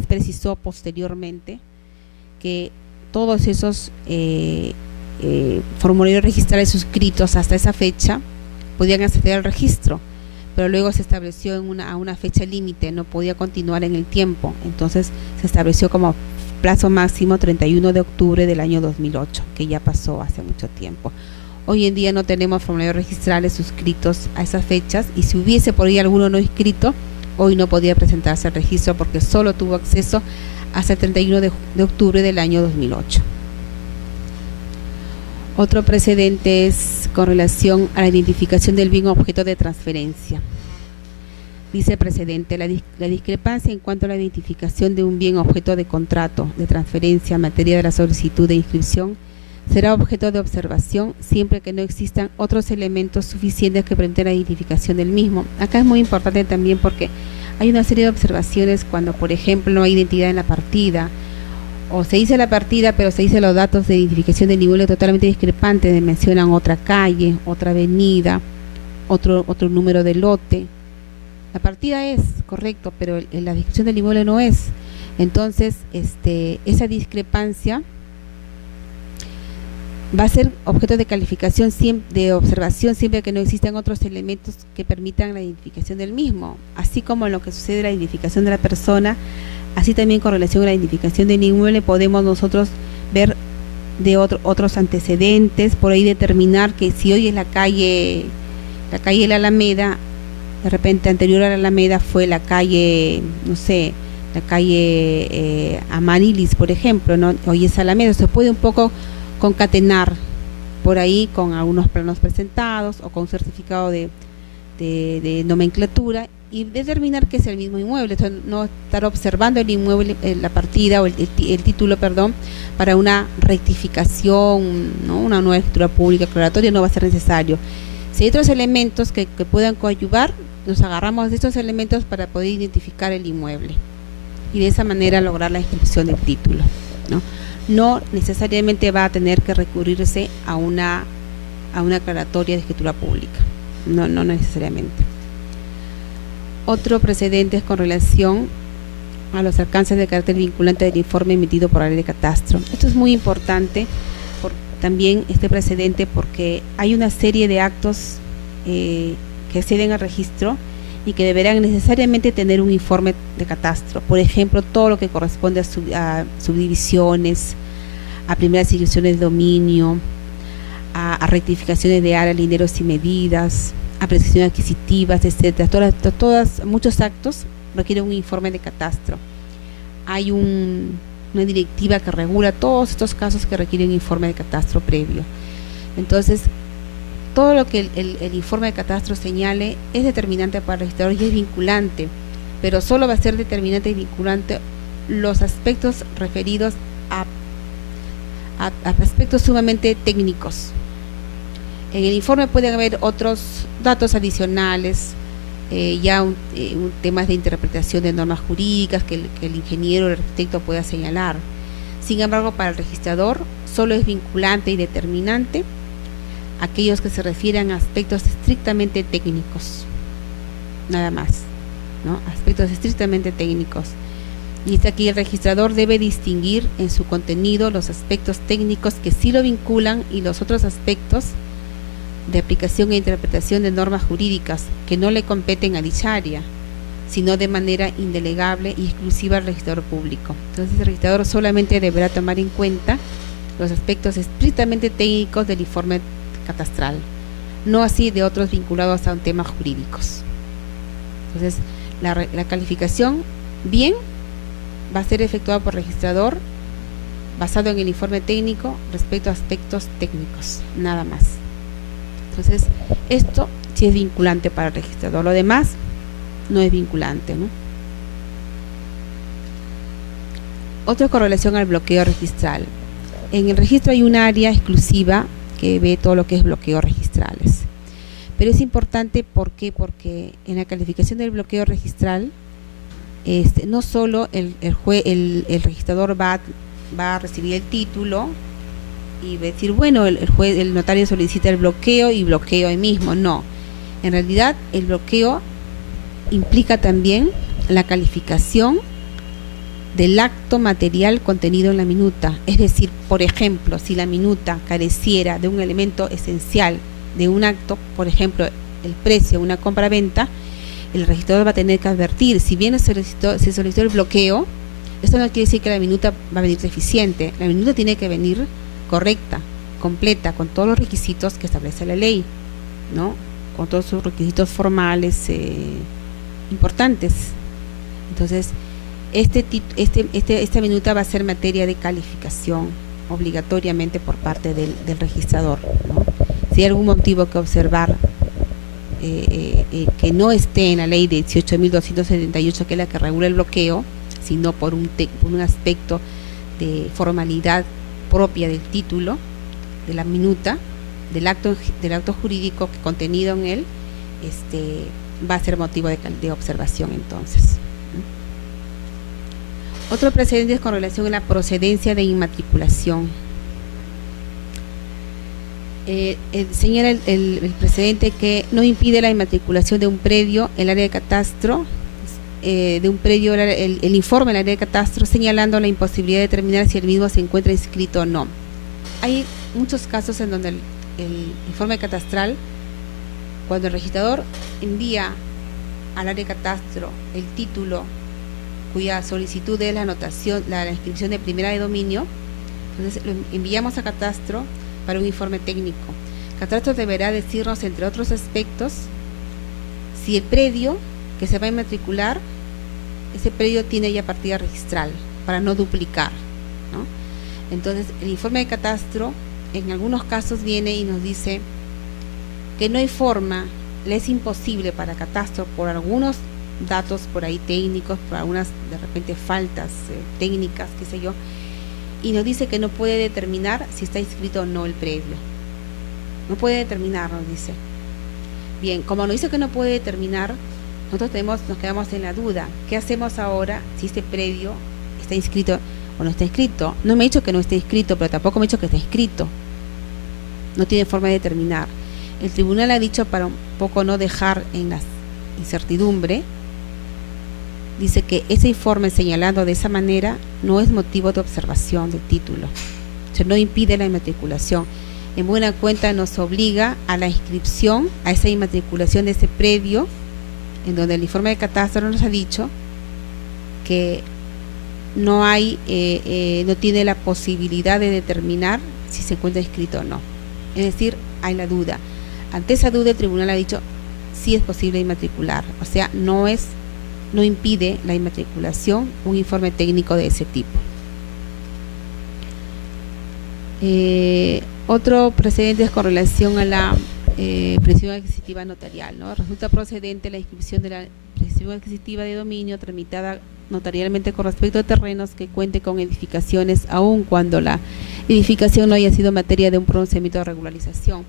precisó posteriormente que todos esos formularios registrales suscritos hasta esa fecha podían acceder al registro, pero luego se estableció a una fecha límite, no podía continuar en el tiempo. Entonces se estableció como plazo máximo 31 de octubre del año 2008, que ya pasó hace mucho tiempo. Hoy en día no tenemos formularios registrales suscritos a esas fechas, y si hubiese por ahí alguno no inscrito, hoy no podía presentarse al registro porque solo tuvo acceso hasta el 31 de octubre del año 2008. Otro precedente es con relación a la identificación del bien objeto de transferencia. Dice el precedente: la discrepancia en cuanto a la identificación de un bien objeto de contrato de transferencia en materia de la solicitud de inscripción será objeto de observación siempre que no existan otros elementos suficientes que permitan la identificación del mismo. Acá es muy importante también porque hay una serie de observaciones cuando, por ejemplo, no hay identidad en la partida, o se dice la partida pero se dice los datos de identificación del inmueble totalmente discrepantes, mencionan otra calle, otra avenida, otro número de lote. La partida es correcto, pero la descripción del inmueble no es. Entonces, esa discrepancia va a ser objeto de calificación, de observación, siempre que no existan otros elementos que permitan la identificación del mismo. Así como en lo que sucede la identificación de la persona, así también con relación a la identificación del inmueble podemos nosotros ver de otros antecedentes, por ahí determinar que si hoy es la calle de la Alameda, de repente anterior a la Alameda fue la calle, no sé, la calle Amarilis, por ejemplo, ¿no? Hoy es Alameda. Se puede un poco concatenar por ahí con algunos planos presentados o con un certificado de nomenclatura y determinar que es el mismo inmueble. Entonces, no estar observando el inmueble, la partida o el título, perdón, para una rectificación, ¿no? Una nueva escritura pública aclaratoria no va a ser necesario. Si hay otros elementos que puedan coadyuvar, nos agarramos de estos elementos para poder identificar el inmueble y de esa manera lograr la inscripción del título, ¿no? No necesariamente va a tener que recurrirse a una aclaratoria de escritura pública, no necesariamente. Otro precedente es con relación a los alcances de carácter vinculante del informe emitido por la ley de catastro. Esto es muy importante también este precedente porque hay una serie de actos que acceden al registro y que deberán necesariamente tener un informe de catastro. Por ejemplo, todo lo que corresponde a subdivisiones, a primeras inscripciones de dominio, a rectificaciones de áreas, linderos y medidas, a prescripciones adquisitivas, etcétera. Muchos actos requieren un informe de catastro. Hay una directiva que regula todos estos casos que requieren un informe de catastro previo. Entonces, todo lo que el informe de catastro señale es determinante para el registrador y es vinculante, pero solo va a ser determinante y vinculante los aspectos referidos a aspectos sumamente técnicos. En el informe pueden haber otros datos adicionales, temas de interpretación de normas jurídicas que el ingeniero o el arquitecto pueda señalar. Sin embargo, para el registrador solo es vinculante y determinante aquellos que se refieren a aspectos estrictamente técnicos, nada más. ¿no? Aspectos estrictamente técnicos. Y está aquí: el registrador debe distinguir en su contenido los aspectos técnicos que sí lo vinculan y los otros aspectos de aplicación e interpretación de normas jurídicas que no le competen a dicha área, sino de manera indelegable y exclusiva al registrador público. Entonces, el registrador solamente deberá tomar en cuenta los aspectos estrictamente técnicos del informe catastral, no así de otros vinculados a un tema jurídicos. Entonces, la calificación bien va a ser efectuada por registrador basado en el informe técnico respecto a aspectos técnicos, nada más. Entonces, esto sí es vinculante para el registrador, lo demás no es vinculante, ¿no? Otra correlación al bloqueo registral. En el registro hay un área exclusiva que ve todo lo que es bloqueos registrales. Pero es importante, ¿por qué? Porque en la calificación del bloqueo registral, no solo el registrador va a recibir el título y va a decir, bueno, el notario solicita el bloqueo y bloqueo ahí mismo. No, en realidad el bloqueo implica también la calificación del acto material contenido en la minuta. Es decir, por ejemplo, si la minuta careciera de un elemento esencial de un acto, por ejemplo, el precio de una compra-venta, el registrador va a tener que advertir: si bien se solicitó el bloqueo, esto no quiere decir que la minuta va a venir deficiente. La minuta tiene que venir correcta, completa, con todos los requisitos que establece la ley, ¿no? Con todos sus requisitos formales importantes. Entonces, esta minuta va a ser materia de calificación obligatoriamente por parte del registrador, ¿no? Si hay algún motivo que observar que no esté en la ley de 18.278, que es la que regula el bloqueo, sino por un aspecto de formalidad propia del título, de la minuta, del acto jurídico contenido en él, va a ser motivo de observación entonces. Otro precedente es con relación a la procedencia de inmatriculación. Señala el precedente que no impide la inmatriculación de un predio en el área de catastro, el informe en el área de catastro, señalando la imposibilidad de determinar si el mismo se encuentra inscrito o no. Hay muchos casos en donde el informe catastral, cuando el registrador envía al área de catastro el título cuya solicitud es la anotación, la inscripción de primera de dominio, entonces lo enviamos a catastro para un informe técnico. Catastro deberá decirnos, entre otros aspectos, si el predio que se va a inmatricular, ese predio tiene ya partida registral, para no duplicar, ¿no? Entonces, el informe de catastro en algunos casos viene y nos dice que no hay forma, le es imposible para catastro por algunos datos por ahí técnicos, por algunas de repente faltas técnicas, qué sé yo, y nos dice que no puede determinar si está inscrito o no el predio. No puede determinar, nos dice. Bien, como nos dice que no puede determinar, nosotros nos quedamos en la duda. ¿Qué hacemos ahora si este predio está inscrito o no está inscrito? No me ha dicho que no esté inscrito, pero tampoco me ha dicho que está inscrito. No tiene forma de determinar. El tribunal ha dicho, para un poco no dejar en la incertidumbre, dice que ese informe señalado de esa manera no es motivo de observación del título, o sea, no impide la inmatriculación. En buena cuenta nos obliga a la inscripción, a esa inmatriculación de ese predio, en donde el informe de catastro nos ha dicho que no tiene la posibilidad de determinar si se encuentra inscrito o no. Es decir, hay la duda. Ante esa duda, el tribunal ha dicho sí es posible inmatricular, o sea, no impide la inmatriculación un informe técnico de ese tipo. Otro precedente es con relación a la presión adquisitiva notarial, ¿no? Resulta procedente la inscripción de la presión adquisitiva de dominio tramitada notarialmente con respecto a terrenos que cuente con edificaciones, aun cuando la edificación no haya sido materia de un pronunciamiento de regularización.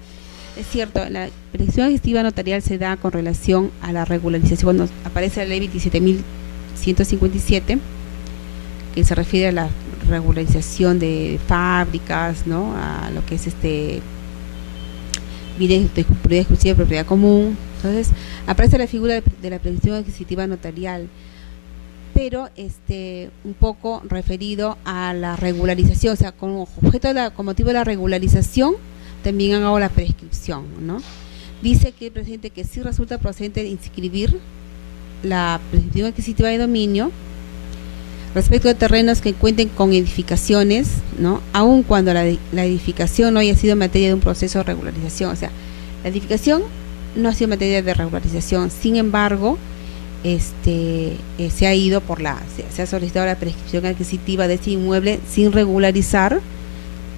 Es cierto, la presión adquisitiva notarial se da con relación a la regularización. Cuando aparece la ley 27.157, que se refiere a la regularización de fábricas, ¿no? A lo que es bienes de propiedad exclusiva, propiedad común, Entonces, aparece la figura de la prescripción adquisitiva notarial, pero un poco referido a la regularización, o sea, como objeto con motivo de la regularización, también han dado la prescripción, ¿no? Dice que el presidente que sí resulta procedente de inscribir la prescripción adquisitiva de dominio respecto de terrenos que cuenten con edificaciones, ¿no? Aun cuando la edificación no haya sido materia de un proceso de regularización, o sea, la edificación no ha sido materia de regularización, sin embargo, se ha ido se ha solicitado la prescripción adquisitiva de ese inmueble sin regularizar,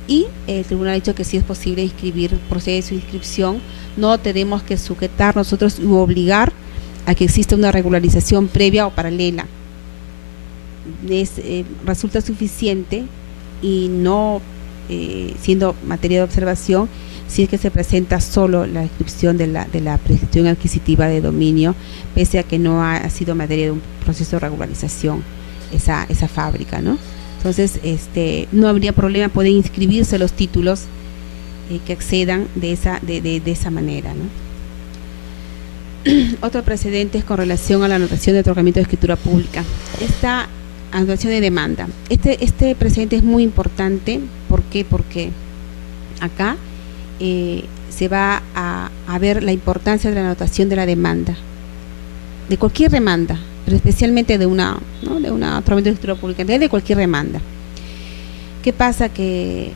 y el tribunal ha dicho que sí es posible inscribir, procede de su inscripción, no tenemos que sujetar nosotros u obligar a que exista una regularización previa o paralela. Resulta suficiente y no siendo materia de observación si es que se presenta solo la inscripción de la prescripción adquisitiva de dominio, pese a que no ha sido materia de un proceso de regularización esa fábrica, ¿no? Entonces, no habría problema, pueden inscribirse los títulos que accedan de esa manera, ¿no? Otro precedente es con relación a la anotación de otorgamiento de escritura pública. Esta anotación de demanda. Este precedente es muy importante. ¿Por qué? Porque acá se va a ver la importancia de la anotación de la demanda, de cualquier demanda, pero especialmente de una otorgamiento de escritura pública, en realidad de cualquier demanda. ¿Qué pasa? Que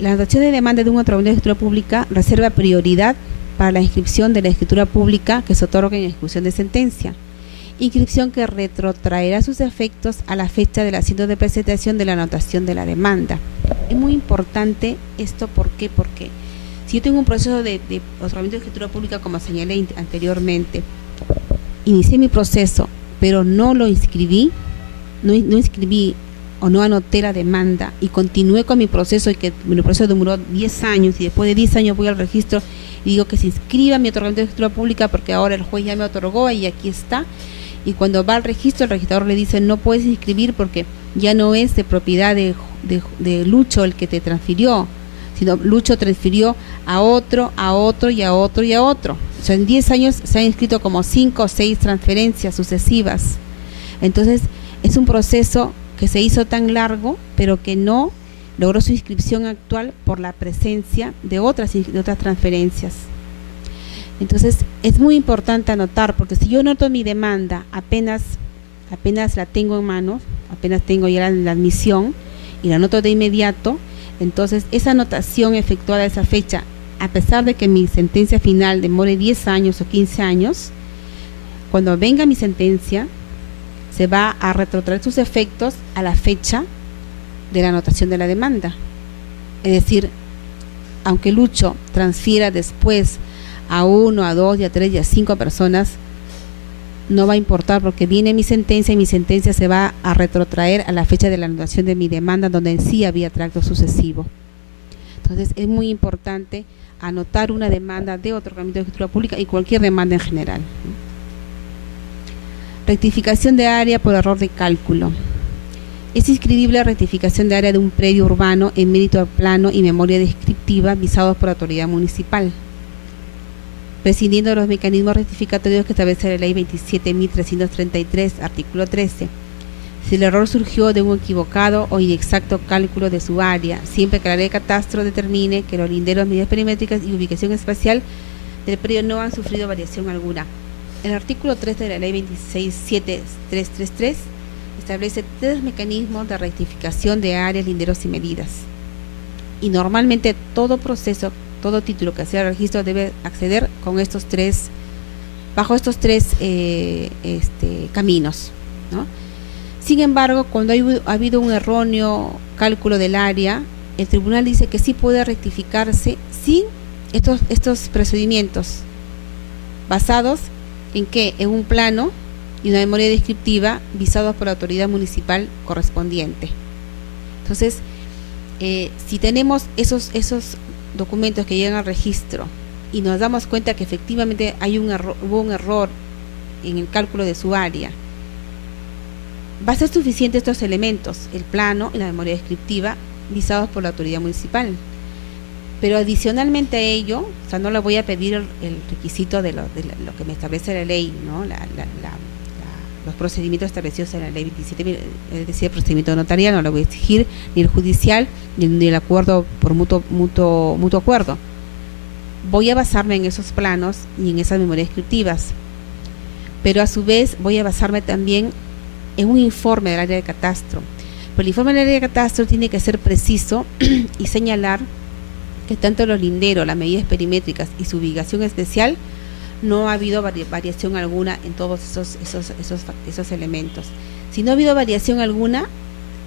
la anotación de demanda de un otorgamiento de escritura pública reserva prioridad para la inscripción de la escritura pública que se otorga en ejecución de sentencia, inscripción que retrotraerá sus efectos a la fecha del asiento de presentación de la anotación de la demanda. Es muy importante esto. ¿Por qué? Porque si yo tengo un proceso de otorgamiento de escritura pública, como señalé anteriormente, inicié mi proceso, pero no lo inscribí, no inscribí o no anoté la demanda y continué con mi proceso, y que mi proceso demoró 10 años, y después de 10 años voy al registro y digo que se inscriba mi otorgamiento de escritura pública porque ahora el juez ya me otorgó y aquí está, y cuando va al registro, el registrador le dice no puedes inscribir porque ya no es de propiedad de Lucho el que te transfirió, sino Lucho transfirió a otro y a otro y a otro. O sea, en 10 años se han inscrito como 5 o 6 transferencias sucesivas. Entonces, es un proceso que se hizo tan largo, pero que no logró su inscripción actual por la presencia de otras transferencias. Entonces, es muy importante anotar, porque si yo anoto mi demanda, apenas la tengo en mano, apenas tengo ya la admisión y la anoto de inmediato, entonces esa anotación efectuada a esa fecha, a pesar de que mi sentencia final demore 10 años o 15 años, cuando venga mi sentencia, se va a retrotraer sus efectos a la fecha de la anotación de la demanda. Es decir, aunque Lucho transfiera después a 1, a 2, a 3 y a 5 personas, no va a importar, porque viene mi sentencia y mi sentencia se va a retrotraer a la fecha de la anotación de mi demanda, donde en sí había tracto sucesivo. Entonces, es muy importante anotar una demanda de otorgamiento de escritura pública y cualquier demanda en general. Rectificación de área por error de cálculo. Es inscribible la rectificación de área de un predio urbano en mérito al plano y memoria descriptiva visados por la autoridad municipal, prescindiendo de los mecanismos rectificatorios que establece la ley 27.333, artículo 13. Si el error surgió de un equivocado o inexacto cálculo de su área, siempre que la ley de catastro determine que los linderos, medidas perimétricas y ubicación espacial del predio no han sufrido variación alguna. El artículo 13 de la ley 26.7333 establece 3 mecanismos de rectificación de áreas, linderos y medidas. Y normalmente todo proceso, todo título que hace el registro debe acceder con bajo estos tres caminos, ¿no? Sin embargo, cuando ha habido un erróneo cálculo del área, el tribunal dice que sí puede rectificarse sin estos procedimientos, basados en que en un plano y una memoria descriptiva visados por la autoridad municipal correspondiente. Entonces, si tenemos esos documentos que llegan al registro y nos damos cuenta que efectivamente hubo un error en el cálculo de su área, va a ser suficiente estos elementos, el plano y la memoria descriptiva visados por la autoridad municipal. Pero adicionalmente a ello, o sea, no le voy a pedir el requisito de lo que me establece la ley, ¿no? Los procedimientos establecidos en la ley 27, es decir, el procedimiento notarial, no lo voy a exigir, ni el judicial, ni el acuerdo por mutuo acuerdo. Voy a basarme en esos planos y en esas memorias descriptivas, pero a su vez voy a basarme también en un informe del área de catastro. Pero el informe del área de catastro tiene que ser preciso y señalar que tanto los linderos, las medidas perimétricas y su ubicación especial, no ha habido variación alguna en todos esos elementos. Si no ha habido variación alguna,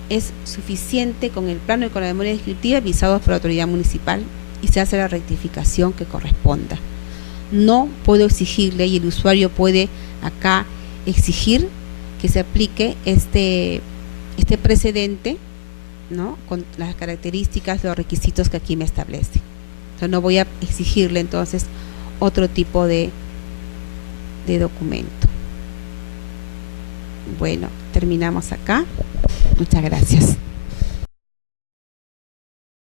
es suficiente con el plano y con la memoria descriptiva visados por la autoridad municipal y se hace la rectificación que corresponda. No puedo exigirle, y el usuario puede acá exigir que se aplique este precedente, ¿no? Con las características, los requisitos que aquí me establece. Entonces no voy a exigirle entonces otro tipo de documento. Bueno, terminamos acá. Muchas gracias.